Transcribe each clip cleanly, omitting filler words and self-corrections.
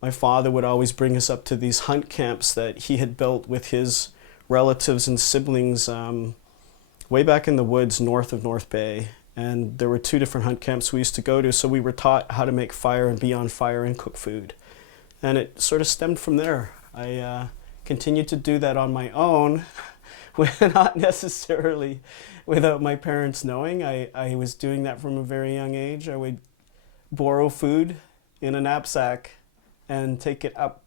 my father would always bring us up to these hunt camps that he had built with his relatives and siblings way back in the woods north of North Bay. And there were two different hunt camps we used to go to, so we were taught how to make fire and be on fire and cook food. And it sort of stemmed from there. I continued to do that on my own, not necessarily without my parents knowing. I was doing that from a very young age. I would borrow food in a knapsack and take it up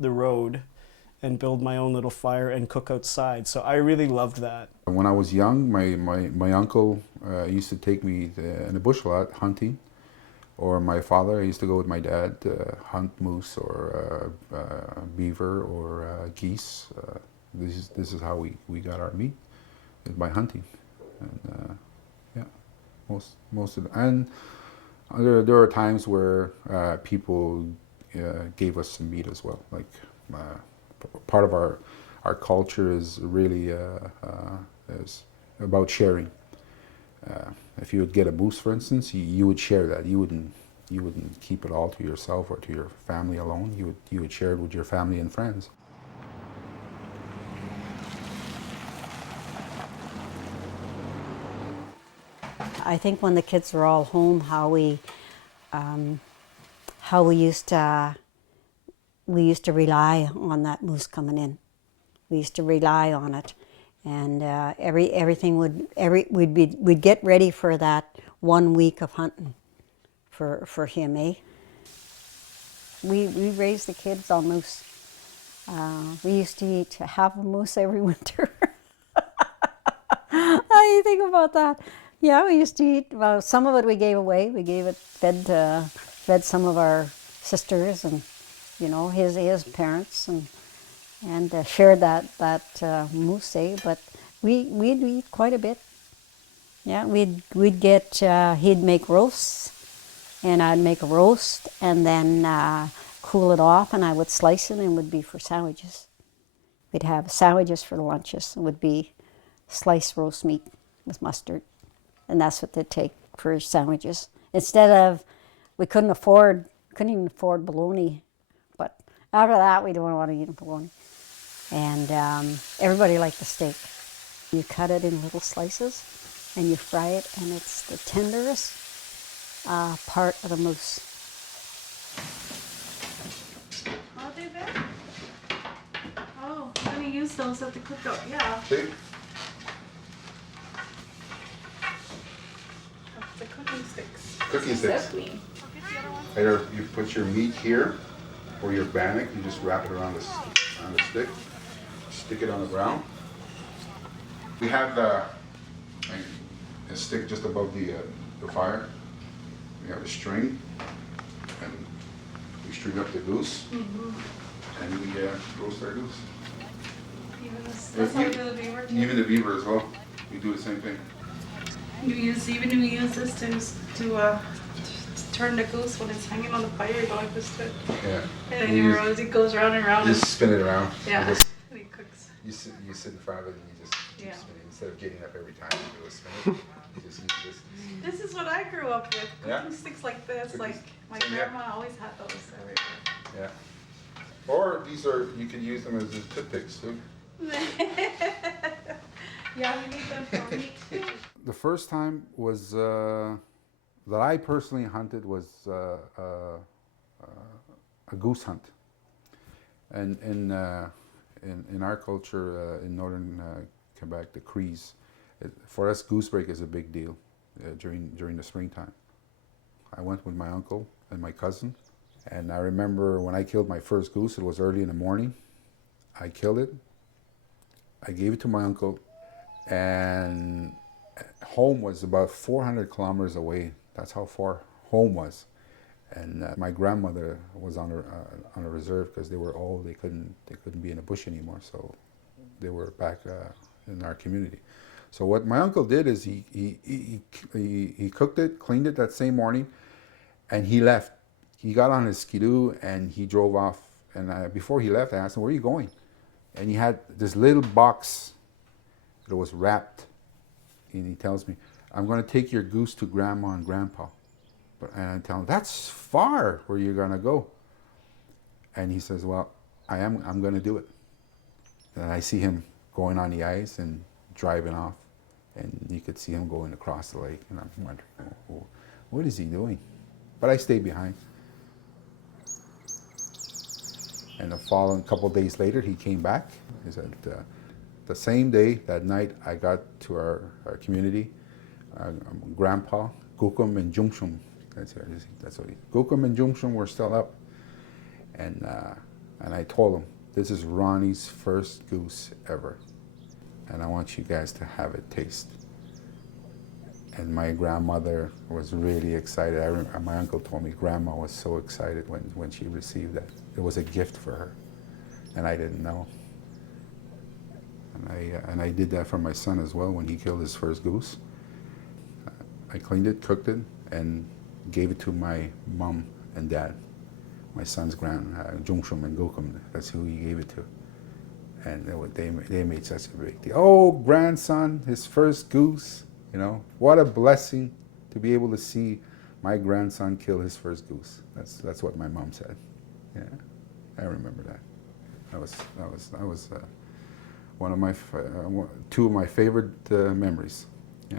the road and build my own little fire and cook outside. So I really loved that. When I was young, my uncle used to take me in a bush a lot hunting, or my father, I used to go with my dad to hunt moose or beaver or geese. This is how we got our meat, is by hunting. And yeah, most of the, and there are times where people gave us some meat as well. Like part of our culture is really is about sharing. If you would get a moose, for instance, you would share that. You wouldn't keep it all to yourself or to your family alone. You would share it with your family and friends. I think when the kids were all home, how we used to rely on that moose coming in. We used to rely on it, and we'd get ready for that 1 week of hunting for him, eh? We raised the kids on moose. We used to eat half a moose every winter. How do you think about that? Yeah, we used to eat. Well, some of it we gave away. We gave it fed some of our sisters and his parents and shared that moose, eh? But we'd eat quite a bit. Yeah, we'd get he'd make roasts, and I'd make a roast and then cool it off, and I would slice it and it would be for sandwiches. We'd have sandwiches for lunches. It would be sliced roast meat with mustard. And that's what they'd take for sandwiches. Instead of, we couldn't even afford bologna. But after that, we don't want to eat bologna. And everybody liked the steak. You cut it in little slices and you fry it, and it's the tenderest part of the moose. Are they there? Oh, I'm going to use those at the cookout, yeah. See? The cooking sticks. Cooking sticks. Exactly. Either you put your meat here, or your bannock, you just wrap it around the stick, stick it on the ground. We have a stick just above the fire. We have a string, and we string up the goose, and we roast our goose. That's how we do the beaver too. Even the beaver as well. We do the same thing. We use this to turn the goose when it's hanging on the fire. You go like this to it. Yeah. And then it goes round and round. Just spin it around. Yeah. Just, and it cooks. you sit in front of it and you just keep Yeah. spinning. Instead of getting up every time you do a spin, you just use this. This is what I grew up with. Yeah. Cooking sticks like this. Cookies. Like my Same here. grandma always had those everywhere. Yeah. Or you could use them as toothpicks too. Yeah, we need them for meat too. The first time was that I personally hunted was a goose hunt, and in our culture in northern Quebec, the Crees, for us goose break is a big deal during the springtime. I went with my uncle and my cousin, and I remember when I killed my first goose. It was early in the morning. I killed it. I gave it to my uncle, and home was about 400 kilometers away. That's how far home was. And my grandmother was on a reserve because they were old. They couldn't be in the bush anymore, so they were back in our community. So what my uncle did is he cooked it, cleaned it that same morning, and he left. He got on his skidoo and he drove off. And before he left, I asked him, "Where are you going?" And he had this little box that was wrapped. And he tells me, "I'm going to take your goose to Grandma and Grandpa." And I tell him, "That's far where you're going to go." And he says, well, I'm going to do it. And I see him going on the ice and driving off. And you could see him going across the lake. And I'm wondering, oh, what is he doing? But I stayed behind. And the following couple of days later, he came back. He said, the same day, that night, I got to our community. Grandpa, Gukum and Jungshum. That's what Gukum and Jungshum were still up. And I told him, this is Ronnie's first goose ever. And I want you guys to have it taste. And my grandmother was really excited. My uncle told me Grandma was so excited when she received that. It was a gift for her, and I didn't know. And I did that for my son as well when he killed his first goose. I cleaned it, cooked it, and gave it to my mom and dad. My son's Jungshum and Gukum, that's who he gave it to. And they made such a big deal. Oh, grandson, his first goose. You know, what a blessing to be able to see my grandson kill his first goose. That's what my mom said. Yeah, I remember that. That was one of my two of my favorite memories. Yeah.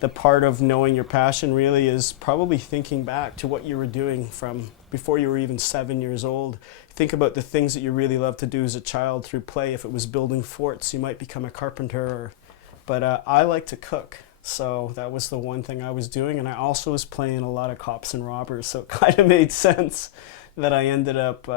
The part of knowing your passion really is probably thinking back to what you were doing from before you were even 7 years old. Think about the things that you really loved to do as a child through play. If it was building forts, you might become a carpenter. But I like to cook, so that was the one thing I was doing. And I also was playing a lot of cops and robbers, so it kind of made sense that I ended up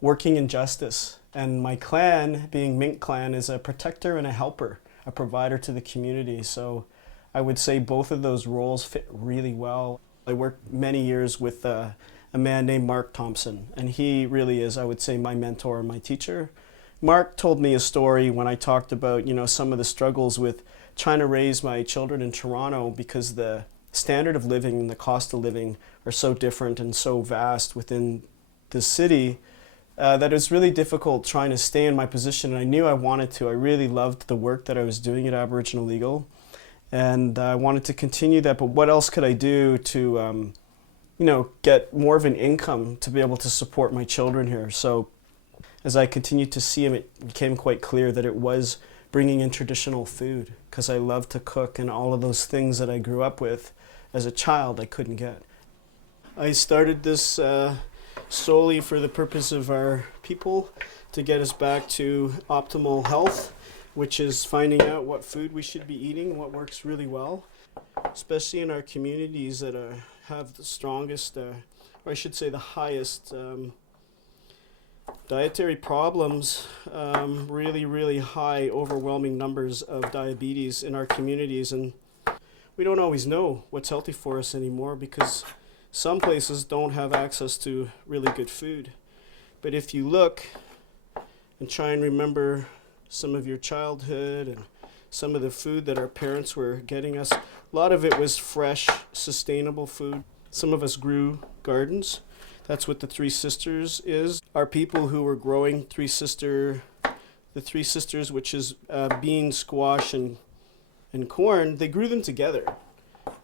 working in justice. And my clan, being Mink Clan, is a protector and a helper, a provider to the community. So I would say both of those roles fit really well. I worked many years with a man named Mark Thompson, and he really is, I would say, my mentor and my teacher. Mark told me a story when I talked about, some of the struggles with trying to raise my children in Toronto because the standard of living and the cost of living are so different and so vast within the city that it was really difficult trying to stay in my position. And I knew I wanted to. I really loved the work that I was doing at Aboriginal Legal. And I wanted to continue that, but what else could I do to, get more of an income to be able to support my children here? So as I continued to see him, it became quite clear that it was bringing in traditional food, because I love to cook, and all of those things that I grew up with as a child I couldn't get. I started this solely for the purpose of our people, to get us back to optimal health, which is finding out what food we should be eating, what works really well, especially in our communities that have the strongest, or I should say the highest dietary problems, really high, overwhelming numbers of diabetes in our communities. And we don't always know what's healthy for us anymore because some places don't have access to really good food. But if you look and try and remember some of your childhood and some of the food that our parents were getting us, a lot of it was fresh, sustainable food. Some of us grew gardens. That's what the Three Sisters is. Our people who were growing the Three Sisters, which is beans, squash, and corn, they grew them together.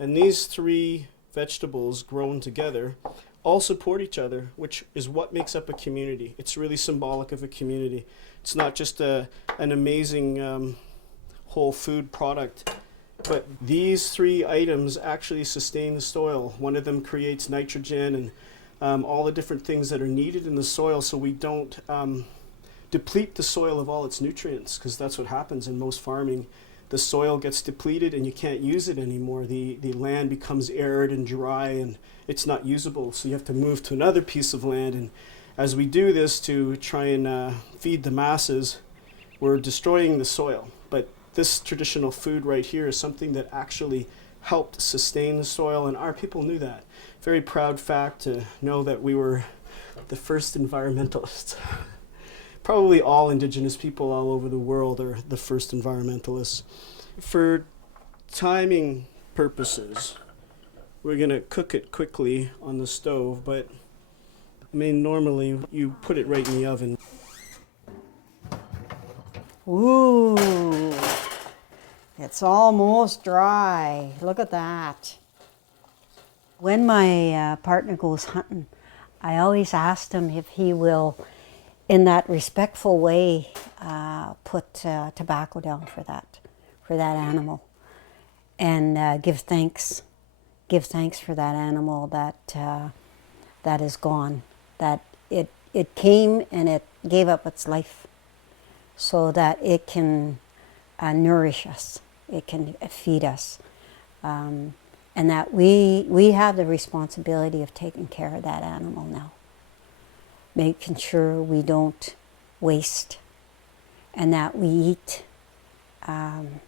And these three vegetables grown together all support each other, which is what makes up a community. It's really symbolic of a community. It's not just an amazing whole food product, but these three items actually sustain the soil. One of them creates nitrogen and all the different things that are needed in the soil, so we don't deplete the soil of all its nutrients, because that's what happens in most farming. The soil gets depleted and you can't use it anymore. The land becomes arid and dry and it's not usable, so you have to move to another piece of land. And as we do this to try and feed the masses, we're destroying the soil. But this traditional food right here is something that actually helped sustain the soil, and our people knew that. Very proud fact to know that we were the first environmentalists. Probably all indigenous people all over the world are the first environmentalists. For timing purposes, we're gonna cook it quickly on the stove, but normally you put it right in the oven. Ooh, It's almost dry. Look at that. When my partner goes hunting, I always ask him if he will, in that respectful way, put tobacco down for that animal, and give thanks for that animal that is gone, that it came and it gave up its life so that it can nourish us, it can feed us, and that we have the responsibility of taking care of that animal now, making sure we don't waste, and that we eat and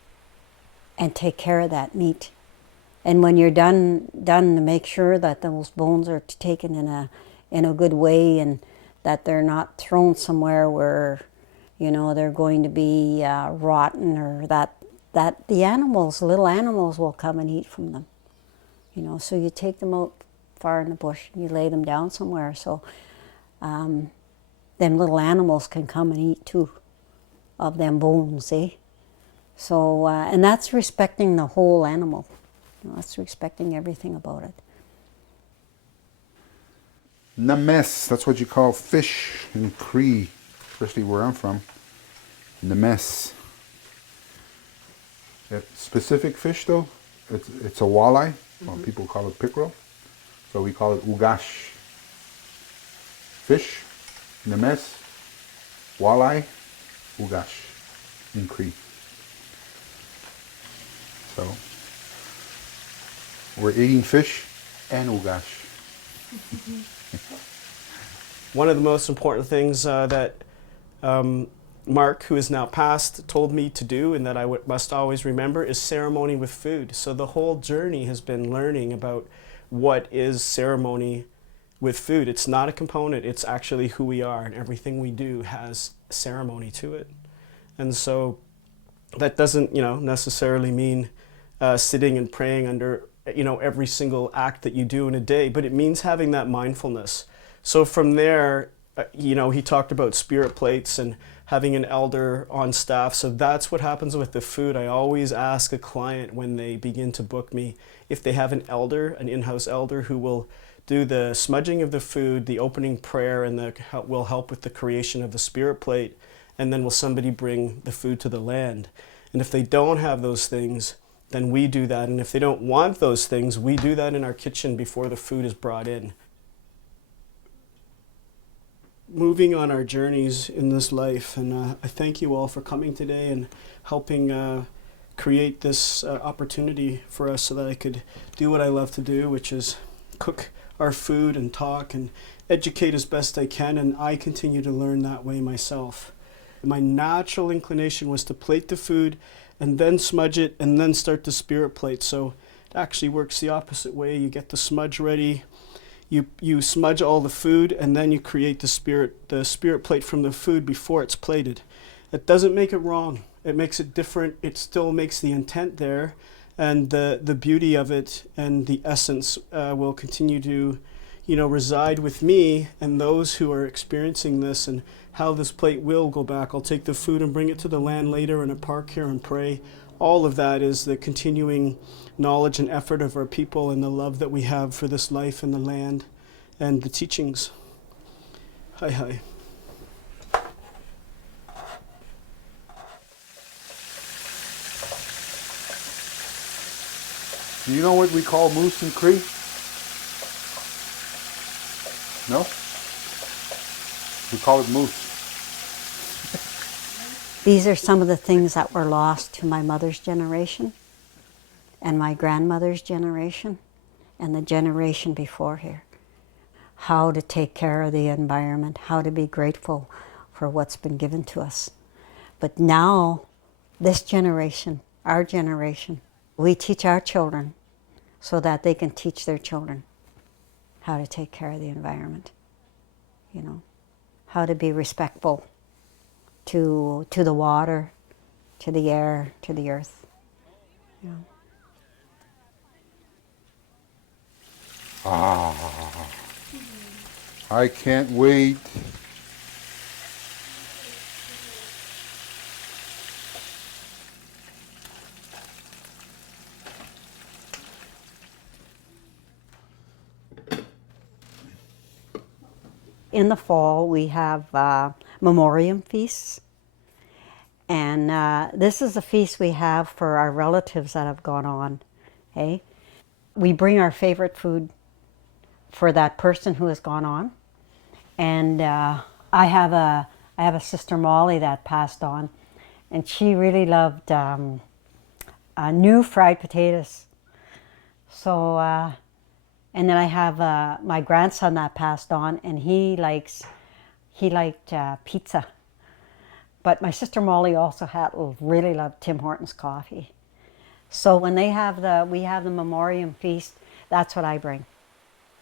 take care of that meat. And when you're done to make sure that those bones are taken in a good way, and that they're not thrown somewhere where, you know, they're going to be rotten, or that the animals, little animals, will come and eat from them. You know, so you take them out far in the bush and you lay them down somewhere, so them little animals can come and eat too of them bones, eh? So and that's respecting the whole animal. You know, that's respecting everything about it. Names, that's what you call fish in Cree, especially where I'm from. Names. Specific fish though, it's a walleye. Well, people call it pickerel, so we call it ugash. Fish, names, walleye, ugash in Cree. So we're eating fish and ugash. One of the most important things that Mark, who is now passed, told me to do, and that I must always remember, is ceremony with food. So the whole journey has been learning about what is ceremony with food. It's not a component, it's actually who we are, and everything we do has ceremony to it. And so that doesn't, necessarily mean sitting and praying under, every single act that you do in a day, but it means having that mindfulness. So from there, he talked about spirit plates and having an elder on staff. So that's what happens with the food. I always ask a client when they begin to book me if they have an elder, an in-house elder, who will do the smudging of the food, the opening prayer, and will help with the creation of the spirit plate, and then will somebody bring the food to the land. And if they don't have those things, then we do that. And if they don't want those things, we do that in our kitchen before the food is brought in. Moving on our journeys in this life, and I thank you all for coming today and helping create this opportunity for us so that I could do what I love to do, which is cook our food and talk and educate as best I can, and I continue to learn that way myself. My natural inclination was to plate the food and then smudge it and then start the spirit plate. So it actually works the opposite way. You get the smudge ready, you smudge all the food, and then you create the spirit plate from the food before it's plated. It doesn't make it wrong. It makes it different. It still makes the intent there, and the beauty of it and the essence will continue to reside with me and those who are experiencing this, and how this plate will go back. I'll take the food and bring it to the land later in a park here and pray. All of that is the continuing knowledge and effort of our people and the love that we have for this life and the land and the teachings. Hi, hi. Do you know what we call moose in Cree? No? We call it moose. These are some of the things that were lost to my mother's generation and my grandmother's generation and the generation before here. How to take care of the environment, how to be grateful for what's been given to us. But now, this generation, our generation, we teach our children so that they can teach their children how to take care of the environment, how to be respectful to the water, to the air, to the earth. I can't wait. in the fall we have memoriam feasts. And this is a feast we have for our relatives that have gone on. Okay? We bring our favorite food for that person who has gone on. And I have a sister Molly that passed on, and she really loved new fried potatoes. So, and then I have my grandson that passed on, and he liked pizza. But my sister Molly also really loved Tim Hortons coffee. So when we have the memoriam feast, that's what I bring.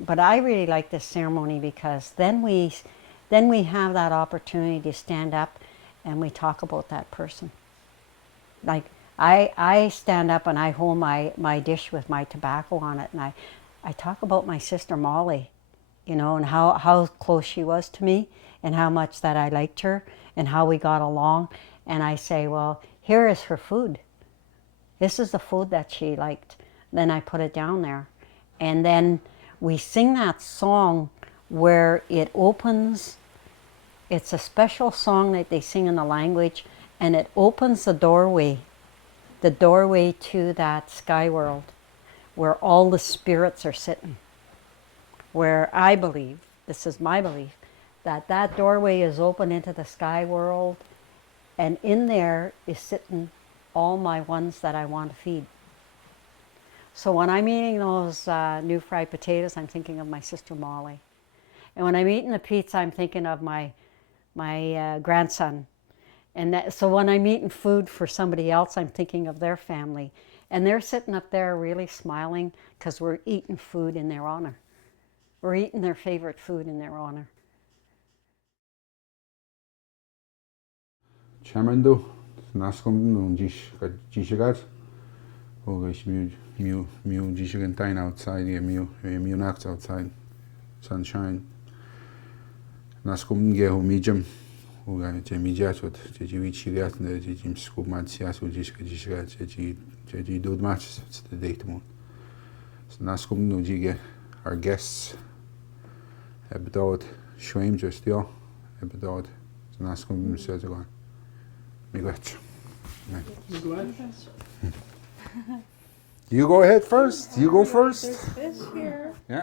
But I really like this ceremony because then we have that opportunity to stand up and we talk about that person. Like I stand up and I hold my dish with my tobacco on it, and I talk about my sister Molly, you know, and how close she was to me and how much that I liked her and how we got along. And I say, well, here is her food. This is the food that she liked. Then I put it down there. And then we sing that song where it opens. It's a special song that they sing in the language, and it opens the doorway to that sky world where all the spirits are sitting. Where I believe, this is my belief, that doorway is open into the sky world, and in there is sitting all my ones that I want to feed. So when I'm eating those new fried potatoes, I'm thinking of my sister Molly. And when I'm eating the pizza, I'm thinking of my grandson. And so when I'm eating food for somebody else, I'm thinking of their family. And they're sitting up there really smiling because we're eating food in their honor. We're eating their favorite food in their honor. Chamando, nascom num dishigat, or is mu dishigantain outside, mu nachts outside, sunshine. Nascom geho medium, who got a mediatot, Jivichigat, the Jim School Matsias, who dishigat, Jiji do matches, it's the date moon. So Nascom no jige, our guests, Ebdod, Schwem just yo, Ebdod, Nascom says again. You go ahead first. You go first. There's fish here. Yeah.